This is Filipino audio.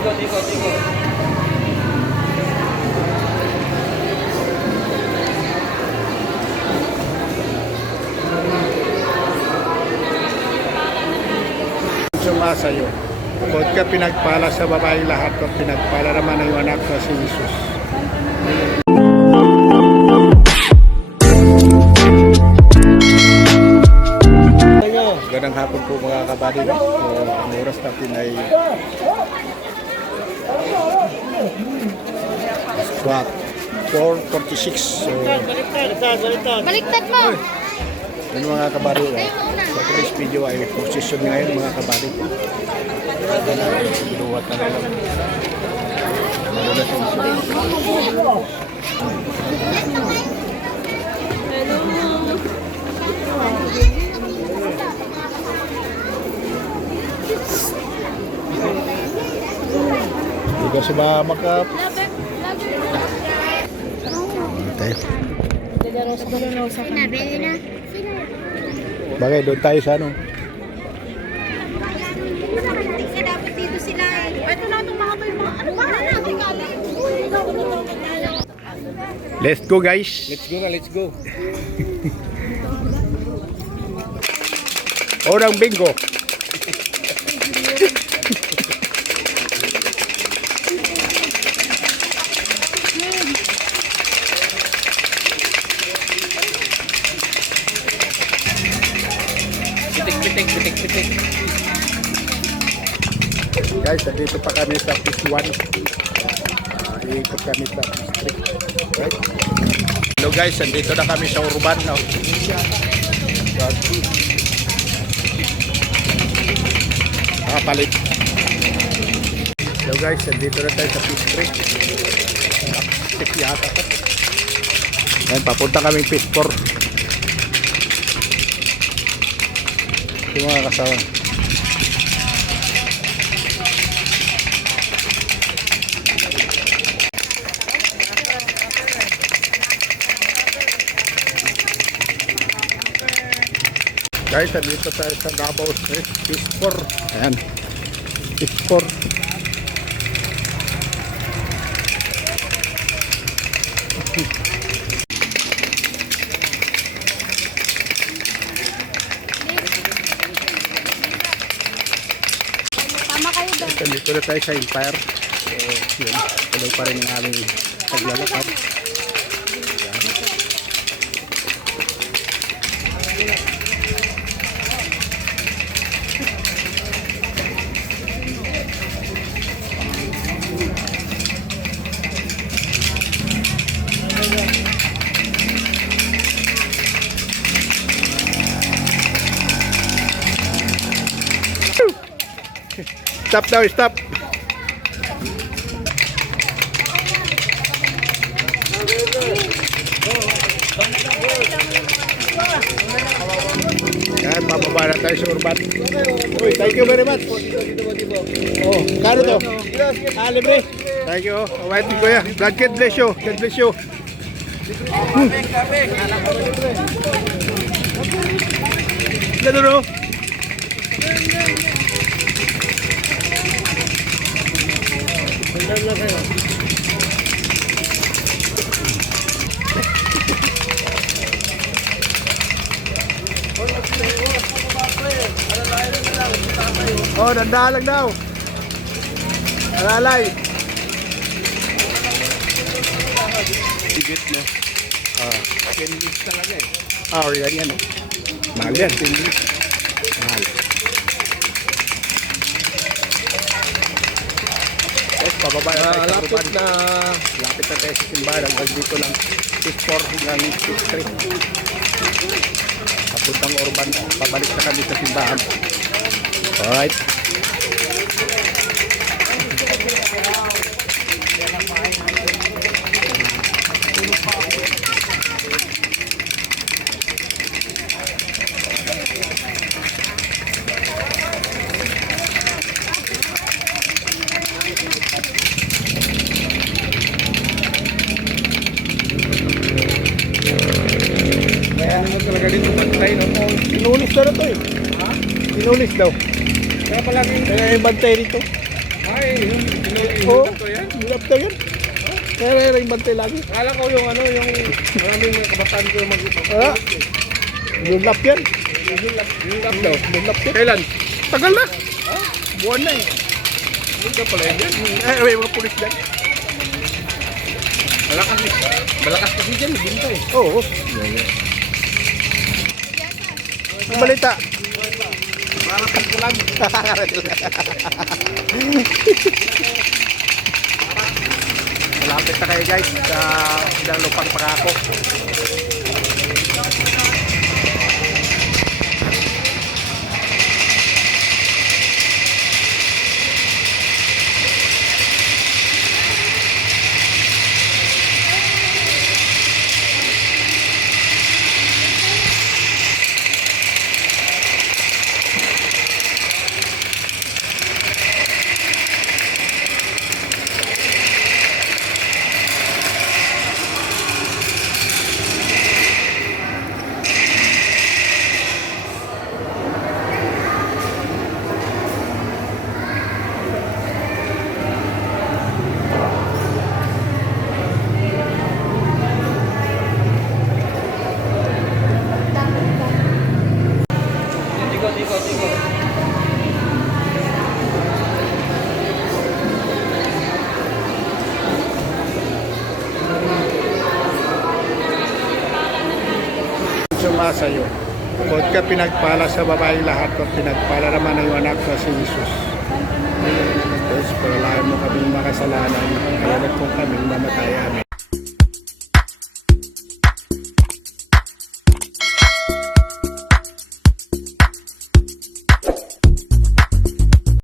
Ikot, ikot, ikot. Sumasayo. Huwag ka pinagpala sa babaeng lahat, kung pinagpala naman ang iyong anak na si Jesus. Magandang hapon po mga kabady. Ang oras natin ay 4:46. So, Baliktad mo! yun mga kabady. Sa today's video ay position ngayon mga kabady. Binuhat na lang. Hindi kasi ba makap? Tayo. Nabili na. Bagay, doon tayo sa ano? Kasi dapat dito sila eh. Ito na itong mga ano ba natin kali? Let's go guys! Let's go na, let's go. Orang bingo! Pitik, pitik, pitik, pitik. Guys, dito pa kami sa Phase 1. Iikot kami sa Phase 3. Right? Hello guys, dito na kami sa Urban. No? Nakapalit. Hello guys, dito na tayo sa Phase 3. Check yata. Ayan, papunta kami Phase 4. Yung mga kasama. Guys, dito tayo sa Davao Street, Phase 4. Ayan, Phase 4. Tama kayo doon. Dito na tayo sa Empire. So, yun, tuloy pa rin ang aming paglalakad. Stop daw, stop. Yan, pababa na tayo sa Urban. Uy, thank you very much. Oh, kano to? Libre. Thank you. Alright, kuya. God bless you. God bless you. Ganun o. Oh, dandahan lang daw. Alalay. Tigit mo. 10 minutes talaga eh. Yan yan eh. Mahal yan, 10 minutes. Mahal. Guys, pababa na tayo sa Urban. Lapit na tayo sa simbahan. Hanggang dito lang 6-4 hanggang 6-3. Papuntang Urban. Pabalik na kami sa simbahan. Alright. Talaga dito bantay, no? Inulis na to eh. Ha? Inulis daw. Kaya palagi Kaya yung bantay dito. ay, Oo, hirap na yan. Kaya yung bantay lagi. Akala ko yung ano, yung maraming kabataan ko yung Ah, yung lap yan. yung lap daw. Yung lap yan. Kailan? Tagal na. Buwan na eh. Hindi ka pala yan. May mga pulis dyan. Malakas kasi dyan, binta eh. Oo. Ang balita. Marating ko lang. Malapit na kayo guys sa ilang lupang pangako. Tigo. Sumasayo. Huwag ka pinagpala sa babae lahat at pinagpala naman ang iyong anak na si Jesus. Diyos, palalahan mo kaming makasalanan, kaya kung kaming mamatay. Amen.